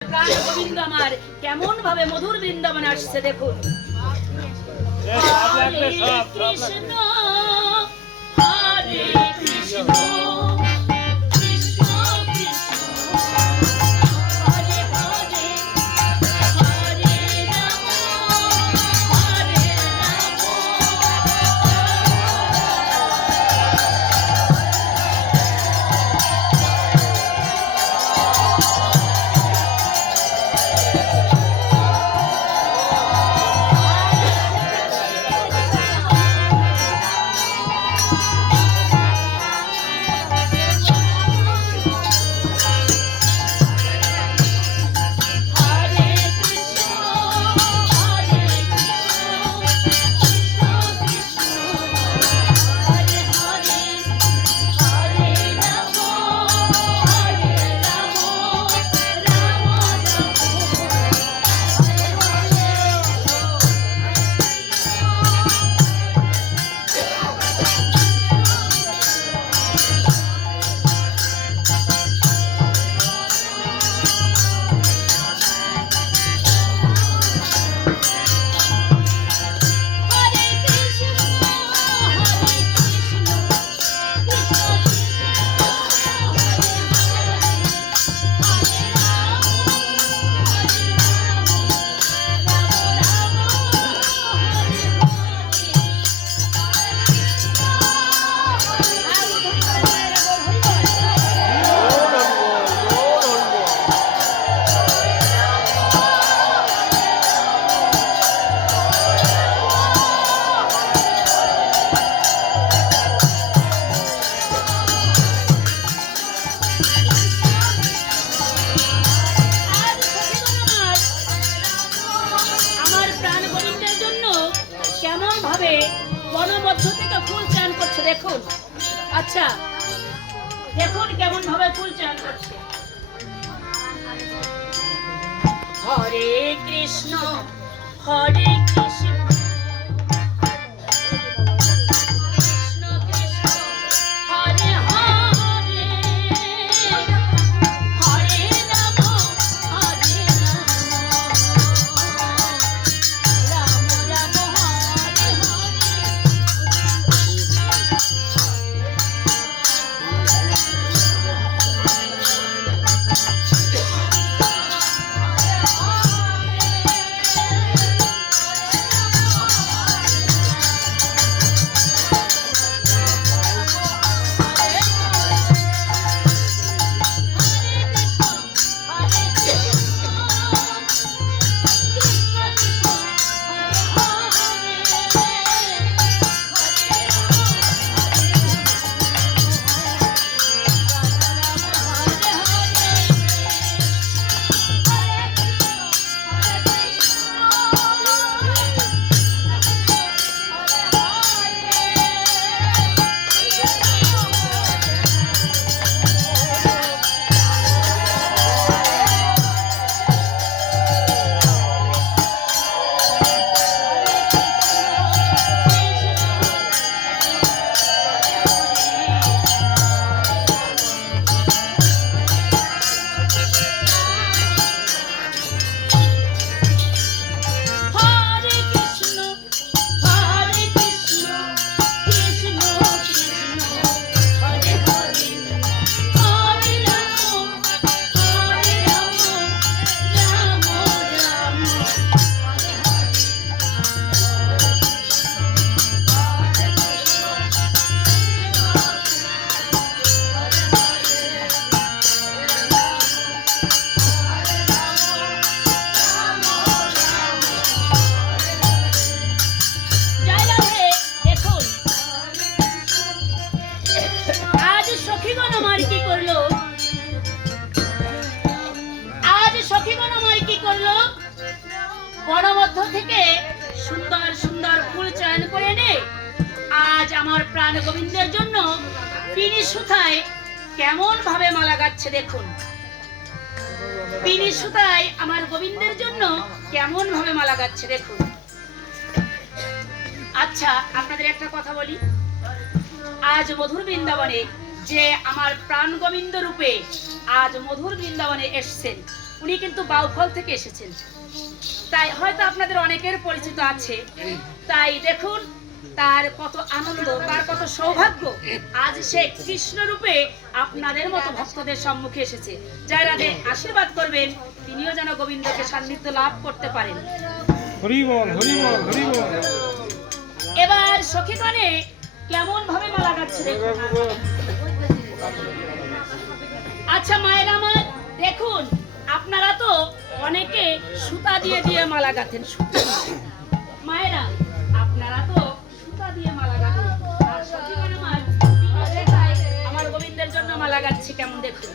প্রাণ গোবিন্দ আমার কেমন ভাবে মধুর বৃন্দাবন আসছে দেখুন। হরে হরে কৃষ্ণ কৃষ্ণ। দেখুন। আচ্ছা দেখুন কেমন ভাবে ফুল চান করছে। হরে কৃষ্ণ হরে কৃষ্ণ। বনমধ্য থেকে সুন্দর সুন্দর ফুল চয়ন করে এনে আজ আমার প্রাণ গোবিন্দের জন্য পিনি সুতায় কেমন ভাবে মালা গাচ্ছে দেখুন। পিনি সুতায় আমার গোবিন্দের জন্য কেমন ভাবে মালা গাচ্ছে দেখুন। আচ্ছা আপনাদের একটা কথা বলি। আজ মধুর বৃন্দাবনে যে আমার প্রাণ গোবিন্দ রূপে আজ মধুর বৃন্দাবনে এসছেন, উনি কিন্তু বাউফল থেকে এসেছেন। তাই হয়তো আপনাদের অনেকের পরিচিত আছে। তাই দেখুন তার কত আনন্দ তার কত সৌভাগ্য আজ সে কৃষ্ণ রূপে আপনাদের মতো ভক্তদের সম্মুখে এসেছে। যারা আশীর্বাদ করবেন তিনিও যেন গোবিন্দকে সান্নিধ্য লাভ করতে পারেন। এবার সখীগণে কেমন ভাবে মালা গাচ্ছে আচ্ছা মায়ের আমার দেখুন আপনারা তো অনেকে সুতা দিয়ে দিয়ে মালা গাঁথেন, সুতা মায়েরা, আপনারা তো সুতা দিয়ে মালা গাঁথেন। আমার গোবিন্দের জন্য মালা গাচ্ছি কেমন দেখুন?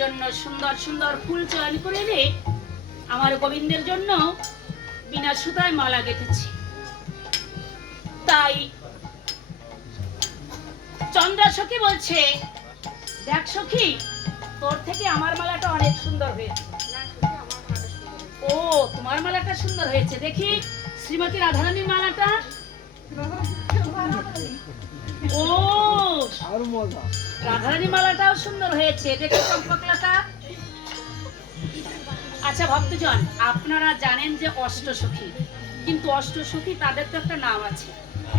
জন্য সুন্দর সুন্দর ফুল চয়ন করে এনে আমার গোবিন্দের জন্য বিনা সুতায় মালা গেঁথেছি। তাই চন্দ্রা সখী বলছে দেখ সখী তোর থেকে আমার মালাটা অনেক সুন্দর হয়েছে। ও তোমার মালাটা সুন্দর হয়েছে। দেখি শ্রীমতী রাধারানীর মালাটা। ও আর মজা। রাধারানী মালাটাও সুন্দর হয়েছে দেখো চম্পকলতা আচ্ছা ভক্তজন আপনারা জানেন যে অষ্টসখী কিন্তু অষ্টসখী তাদের তো একটা নাম আছে।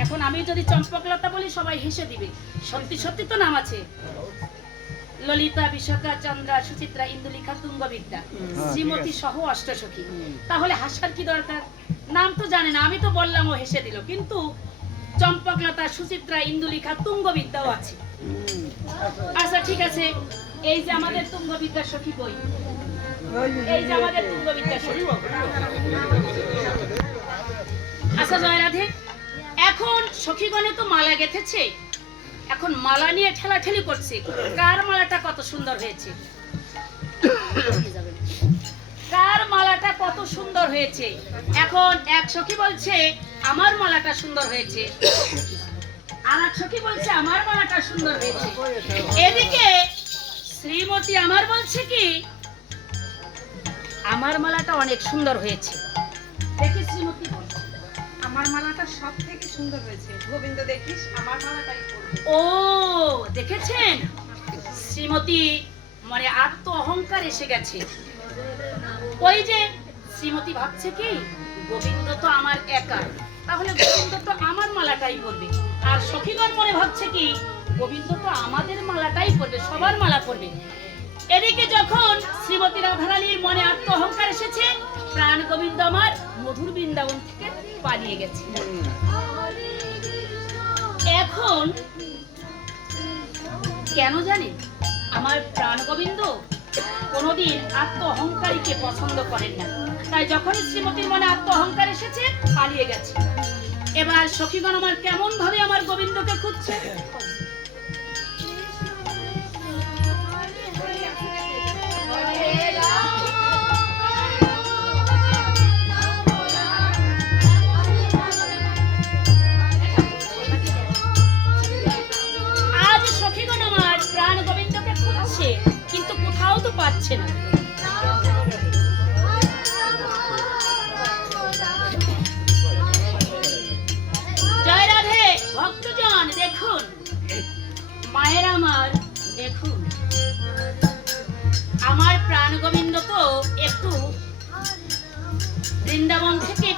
এখন আমি যদি চম্পকলতা বলি সবাই হেসে দিবে। সত্যি সত্যি তো নাম আছে। ললিতা বিশাখা চন্দ্রা সুচিত্রা ইন্দুলিখা তুঙ্গবিদ্যা শ্রীমতী সহ অষ্টসখী। তাহলে হাসার কি দরকার? নাম তো জানে না আমি তো বললাম ও হেসে দিল কিন্তু চম্পকলতা সুচিত্রা ইন্দুলিখা তুঙ্গবিদ্যাও আছে। আচ্ছা ঠিক আছে। এই যে আমাদের তুঙ্গবিদ্যা সখী বই। এই যে আমাদের তুঙ্গবিদ্যা সখী আচ্ছা জয় রাধে এখন সখীগণে তো মালা গেথেছে। এখন মালা নিয়ে ঠেলাঠেলি করছে। কার মালাটা কত সুন্দর হয়েছে? কার মালাটা কত সুন্দর হয়েছে? এখন এক সখী বলছে, আমার মালাটা সুন্দর হয়েছে। এক সখী বলছে, আমার মালাটা সুন্দর হয়েছে। এদিকে শ্রীমতী আমার বলছে কি, আমার মালাটা অনেক সুন্দর হয়েছে। দেখি শ্রীমতী। আমার মালাটা সব থেকে সুন্দর হয়েছে। গোবিন্দ দেখিস, আমার মালাটাই ও, দেখেছেন? শ্রীমতী মানে আত্ম অহংকার এসে গেছে। ওই যে শ্রীমতী ভাবছে কি, গোবিন্দ তো আমার একা, তাহলে গোবিন্দ তো আমার মালাটাই পরবে আর সখীগণ মনে ভাবছে কি, গোবিন্দ তো আমাদের মালাটাই পরবে, সবার মালা পরবে। এদিকে যখন শ্রীমতী রাধারানীর মনে আত্ম অহংকার এসেছে, প্রাণ গোবিন্দ আমার মধুর বৃন্দাবন থেকে পালিয়ে গেছে। এখন কেন জানেন আমার প্রাণ গোবিন্দ কোনোদিন আত্ম অহংকারীকে পছন্দ করেন না। তাই যখনই শ্রীমতীর মনে আত্ম অহংকার এসেছে, পালিয়ে গেছে। এবার সখীগণ আমার কেমন ভাবে আমার গোবিন্দকে খুঁজছে? আজ সখীগণ আমার প্রাণ গোবিন্দকে খুঁজছে, কিন্তু কোথাও তো পাচ্ছে না।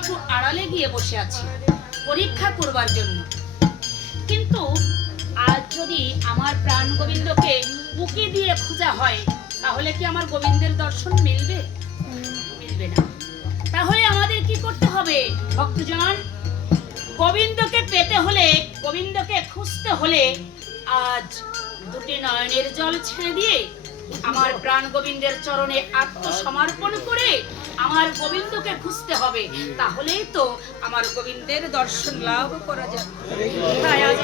একটু আড়ালে গিয়ে বসে আছে, পরীক্ষা করবার জন্য। কিন্তু আজ যদি আমার প্রাণ গোবিন্দকে উকি দিয়ে খোঁজা হয়, তাহলে কি আমার গোবিন্দের দর্শন মিলবে? মিলবে না। তাহলে আমাদের কি করতে হবে, ভক্তজন? গোবিন্দকে পেতে হলে, গোবিন্দকে খুঁজতে হলে আজ দুটি নয়নের জল ছেড়ে দিয়ে আমার প্রাণ গোবিন্দের চরণে আত্মসমর্পণ করে আমার গোবিন্দকে খুঁজতে হবে। তাহলেই তো আমার গোবিন্দের দর্শন লাভ করা যাবে তাই আজ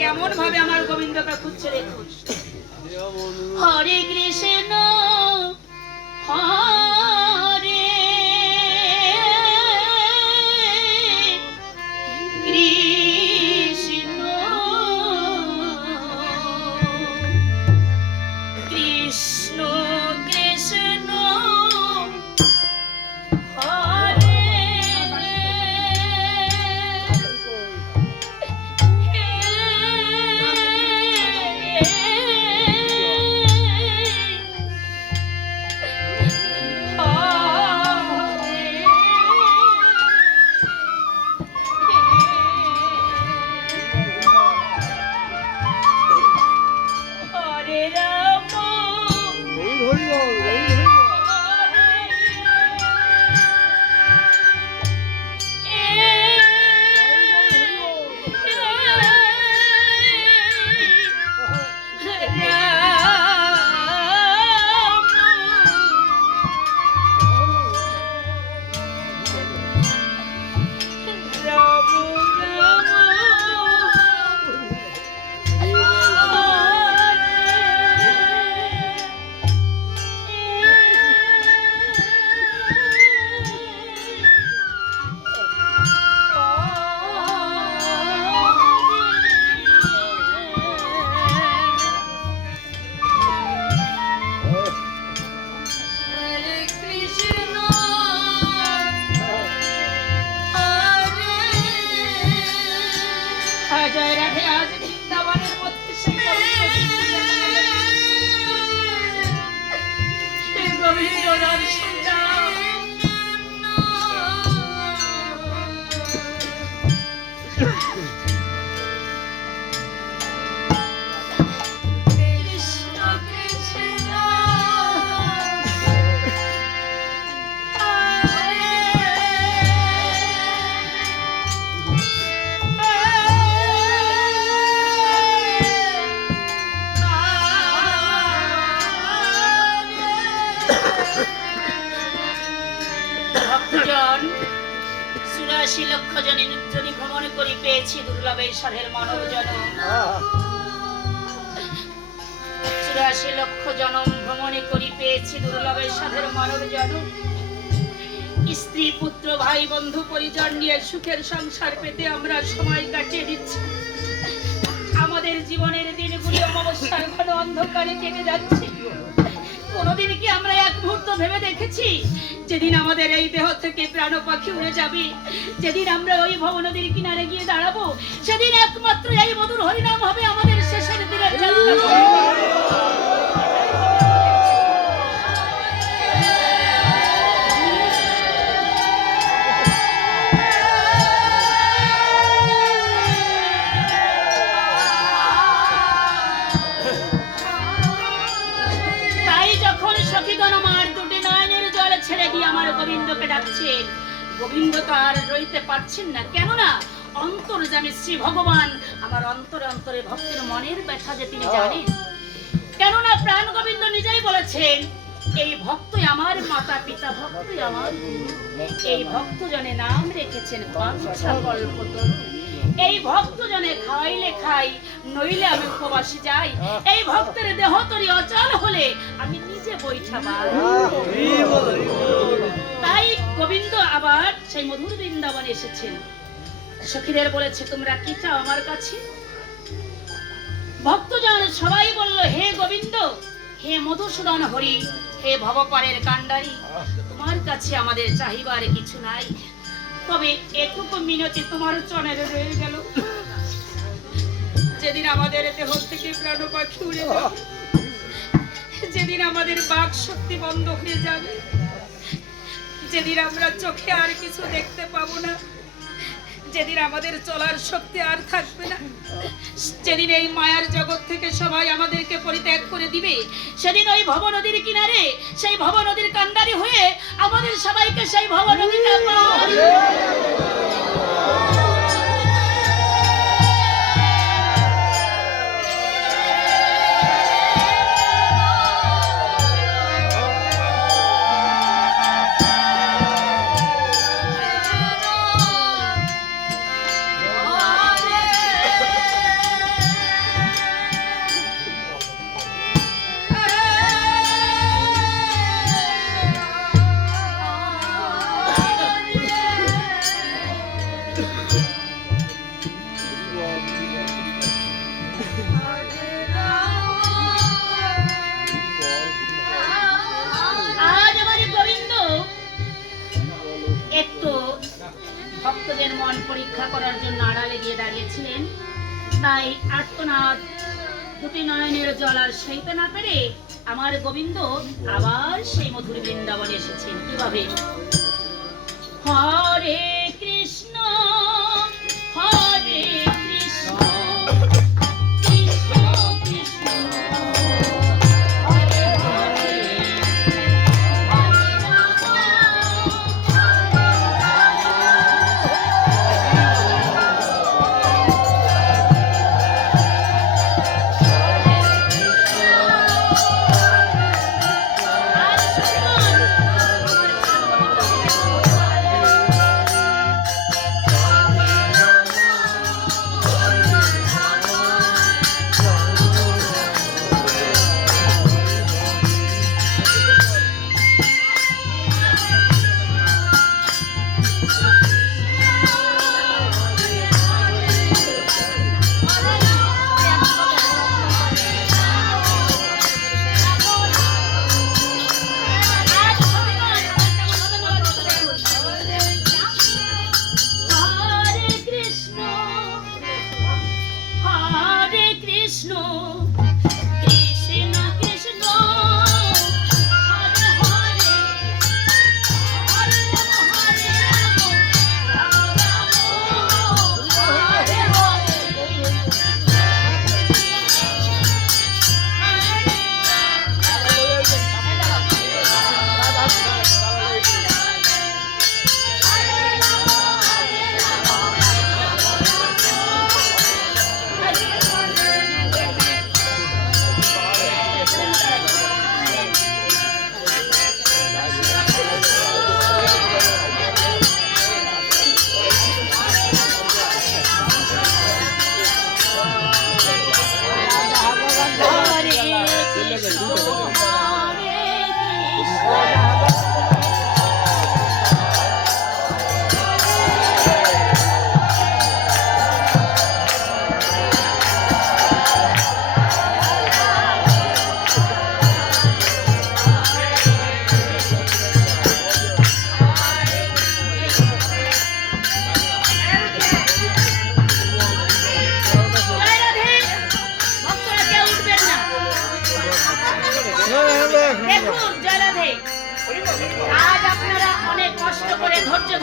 কেমন ভাবে আমার গোবিন্দকে খুঁজছে দেখুন। হরে কৃষ্ণ, হরে সাধের মানব জন চুরাশি লক্ষ জনম ভ্রমণে করি পেয়েছি দুর্লভ এই সাধের মানব জন স্ত্রী, পুত্র, ভাই, বন্ধু, পরিজন নিয়ে সুখের সংসার পেতে আমরা সময় কাটিয়ে দিচ্ছি। আমাদের জীবনের দিনগুলি অমাবস্যার ঘন অন্ধকারে কেটে যাচ্ছে। কোনোদিন কি আমরা এক মুহূর্ত ভেবে দেখেছি? যেদিন আমাদের এই দেহ থেকে প্রাণ পাখি উড়ে যাবে, যেদিন আমরা ওই ভব নদীর কিনারে গিয়ে দাঁড়াবো, সেদিন একমাত্র এই মধুর হরিনাম হবে আমাদের শেষের দিনের গোবিন্দ তো আর রইতে পারছেন না। কেননা অন্তর্জামী শ্রী ভগবান আমার অন্তরে অন্তরে ভক্তের মনের ব্যথা যে তিনি জানেন। কেননা প্রাণ গোবিন্দ নিজেই বলেছেন এই ভক্তই আমার মাতা পিতা ভক্তই আমার এই ভক্ত জনে নাম রেখেছেন বাঞ্ছা কল্পতরু। এই ভক্ত জনে খাইলে খাই নইলে আমি উপবাসে যাই। এই ভক্তের দেহ তরি অচল হলে আমি নিজে বৈঠা গোবিন্দ আবার সেই মধুর বৃন্দাবনে এসেছেন। সখীদের বলেছে, তোমরা কি চাও আমার কাছে? ভক্তজন সবাই বলল, হে গোবিন্দ, হে মধুসূদন হরি, হে ভবপারের কাণ্ডারি, তোমার কাছে আমাদের চাহিবার কিছু নাই। তবে এটুকু মিনতি তোমার চনের রয়ে গেল। যেদিন আমাদের দেহ থেকে প্রাণ পাখি উড়ে যেদিন আমাদের বাক শক্তি বন্ধ হয়ে যাবে যেদিন আমরা চোখে আর কিছু দেখতে পাবো না, যেদিন আমাদের চলার শক্তি আর থাকবে না, যেদিন এই মায়ার জগৎ থেকে সবাই আমাদেরকে পরিত্যাগ করে দিবে, সেদিন ওই ভব নদীর কিনারে, সেই ভব নদীর কান্দারি হয়ে আমাদের সবাইকে সেই ভব নদীতে আড়ালে গিয়ে দাঁড়িয়েছিলেন। তাই আর্তনাদ দুটি নয়নের জল আর সইতে না পেরে আমার গোবিন্দ আবার সেই মধুর বৃন্দাবনে এসেছেন। কীভাবে? হরে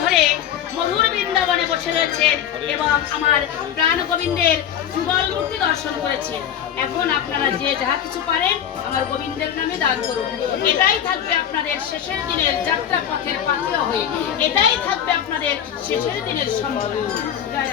ধরে মধুর বৃন্দাবনে বসে রয়েছেন এবং আমার প্রাণ গোবিন্দের যুগল মূর্তি দর্শন করেছেন। এখন আপনারা যে যাহা কিছু পারেন আমার গোবিন্দের নামে দান করুন। এটাই থাকবে আপনাদের শেষের দিনের যাত্রা পথের পাথেয় হয়ে। এটাই থাকবে আপনাদের শেষের দিনের সম্বল। জয়।